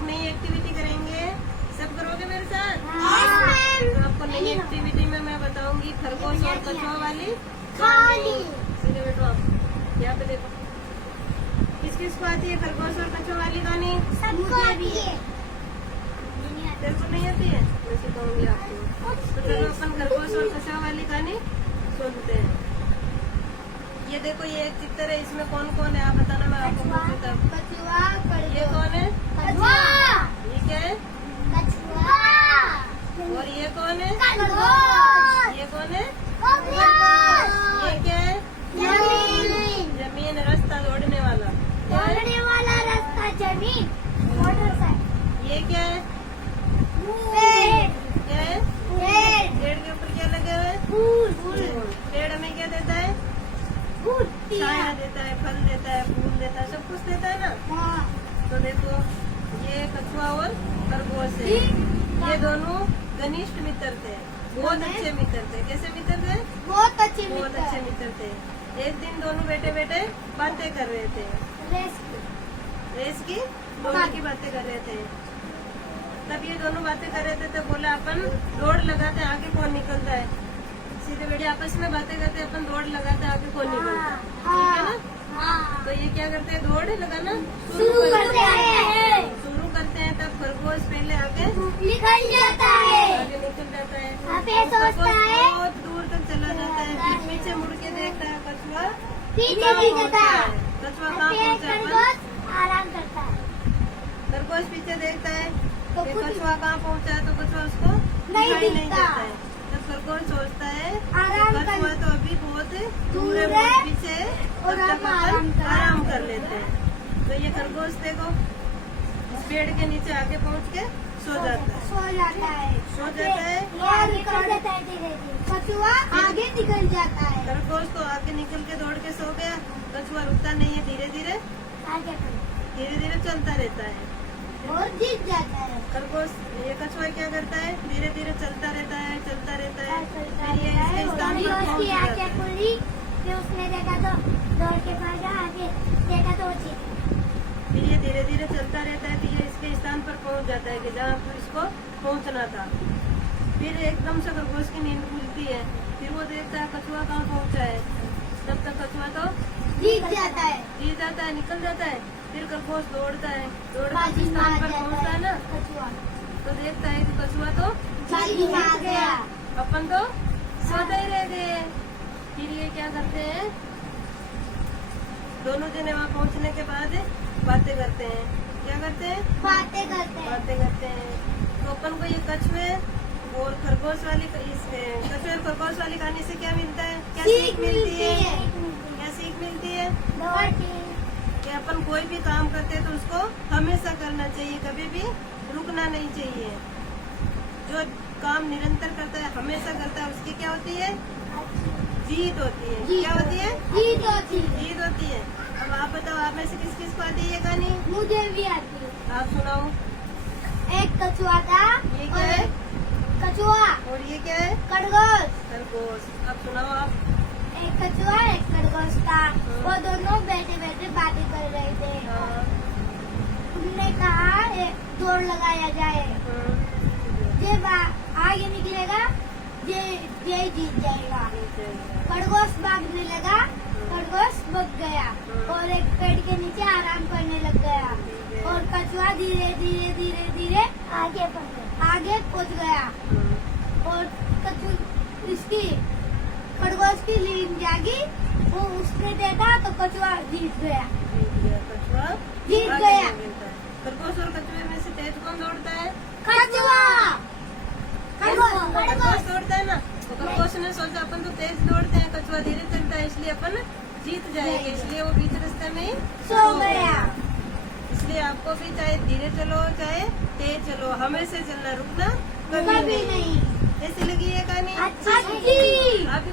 एक नई एक्टिविटी करेंगे, सब करोगे मेरे साथ? तो आपको नई एक्टिविटी में मैं बताऊंगी खरगोश और कछुआ वाली कहानी। सीधे बैठो आप, यहाँ पे देखो। किस किस को आती है खरगोश और कछुआ वाली कहानी? सबको आती है। तेरे को नहीं आती है? मैं सिखाऊंगी आपको। तो चलो अपन खरगोश और कछुआ वाली कहानी सुनते हैं। ये देखो, ये एक चित्र है, इसमें कौन कौन है आप बताना, मैं आपको पूछूं तब। कछुआ, ये कौन है? कछुआ, ये क्या है? कछुआ, और ये कौन है? खरगोश, ये कौन है? खरगोश, ये क्या है? जमीन, जमीन, रास्ता दौड़ने वाला। दौड़ने वाला रास्ता, जमीन, मोटरसाइकिल। ये क्या है? पेड़, क्या है? पेड़, पेड़ के ऊपर क्या लगे हुए? फूल, पेड़ हमें क्या देता है? फूल, छाया देता है, फल देता है, फूल देता है, सब कुछ देता है ना। हाँ, तो देखो, ये कछुआ और खरगोश है। ये दोनों घनिष्ठ मित्र थे, बहुत अच्छे मित्र थे। कैसे मित्र थे? बहुत अच्छे बहुत अच्छे मित्र थे। एक दिन दोनों बैठे बैठे बातें कर रहे थे, रेस की दौड़ की बातें कर रहे थे। तब ये दोनों बातें कर रहे थे, तो बोला अपन दौड़ लगाते आगे कौन निकलता है। सीधे बैठे आपस में बातें करते, अपन दौड़ लगाते आगे कौन निकलता है, ठीक है ना। हाँ, तो ये क्या करते हैं, दौड़ लगाना शुरू करते हैं। शुरू करते हैं। तब खरगोश पहले आगे निकल जाता है, आगे निकल जाता है। फिर सोचता है, बहुत दूर तक चला जाता है, फिर पीछे मुड़ के देखता है कछुआ पीछे कहाँ भी पहुंचा जाता है, है, कछुआ कहाँ फिर पहुंचा है। खरगोश आराम करता है। खरगोश पीछे देखता है, तो फिर खुद कछुआ कहाँ पहुंचा है, तो कछुआ उसको नहीं दिखाई दिखता। देता है। तब खरगोश सोचता है आराम कर- कछुआ तो अभी बहुत दूर है, दूर बहुत है, पीछे है, और तब तक हम आराम अपन कर- आराम कर लेते हैं। तो ये खरगोश देखो, इस पेड़ के नीचे आके पहुंच के सो जाता है। सो जाता है, सो जाता है। और निकल जाता है धीरे धीरे। कछुआ आगे निकल जाता है, खरगोश तो आगे निकल के दौड़ के सो गया। कछुआ रुकता नहीं है, धीरे धीरे आगे चलता रहता है। और जीत जाता है। खरगोश, ये कछुआ क्या करता है, धीरे धीरे चलता रहता है, चलता रहता है। चलता फिर ये रहता इसके है, स्थान और पर पहुंच उसकी जाता आंखें है। खुली, फिर उसने देखा तो दौड़ के भागा, आगे देखा तो वो जीत गया। फिर ये धीरे धीरे चलता रहता है, तो ये इसके स्थान पर पहुंच जाता है कि जहाँ पर इसको पहुंचना था। फिर एकदम से खरगोश की नींद खुलती है, फिर वो देखता है कछुआ कहाँ पहुंचा है। तब तक कछुआ तो जीत जाता है, जीत जाता है, निकल जाता है। फिर खरगोश दौड़ता है, दौड़ के बाजी स्थान मार पर जाता पहुंचता है ना, कछुआ तो देखता है कि कछुआ तो बाजी मार गया। अपन तो सोते ही रह गए। फिर ये क्या करते हैं, दोनों जने वहाँ पहुँचने के बाद बातें करते हैं। क्या करते हैं? बातें करते हैं। बातें करते हैं। तो अपन को ये कछुए और खरगोश वाली कछुए और खरगोश वाली कहानी से क्या मिलता है, क्या सीख मिलती है? क्या सीख मिलती है? कि अपन कोई भी काम करते हैं तो उसको हमेशा करना चाहिए, कभी भी रुकना नहीं चाहिए। जो काम निरंतर करता है, हमेशा करता है, उसकी क्या होती है? जीत होती है। क्या होती है? जीत होती है। जीत होती है। अब आप बताओ, आप में से किस किस को आती है ये कहानी? मुझे भी आती है। आप सुनाओ। एक कछुआ था, ये क्या और है? कछुआ, और ये क्या है? खरगोश। खरगोश। अब सुनाओ आप। एक कछुआ एक खरगोश था, वो दोनों बैठे बैठे बातें कर रहे थे। हाँ, उनने कहा दौड़ लगाया जाए, जे आगे निकलेगा ये जीत जाएगा। खरगोश भागने लगा, खरगोश भाग गया और एक पेड़ के नीचे आराम करने लग गया। और कछुआ धीरे धीरे धीरे धीरे आगे पहुंच गया। और इसकी खरगोश की नींद जागी, वो उसने देखा तो कछुआ जीत गया। कछुआ जीत आगे गया। निकलता है। खरगोश और कछुए में से तेज कौन दौड़ता है? कछुआ, खरगोश दौड़ता है ना। तो खरगोश ने सोचा अपन तो तेज दौड़ते हैं, कछुआ धीरे चलता है, इसलिए अपन जीत जाएंगे, इसलिए वो बीच रास्ते में ही सो गया। इसलिए आपको भी चाहे धीरे चलो चाहे तेज चलो, हमेशा चलना, रुकना कभी नहीं। ऐसी लगी ये कहानी अच्छी। आप